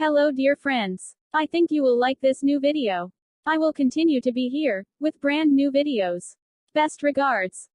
Hello dear friends. I think you will like this new video. I will continue to be here, with brand new videos. Best regards.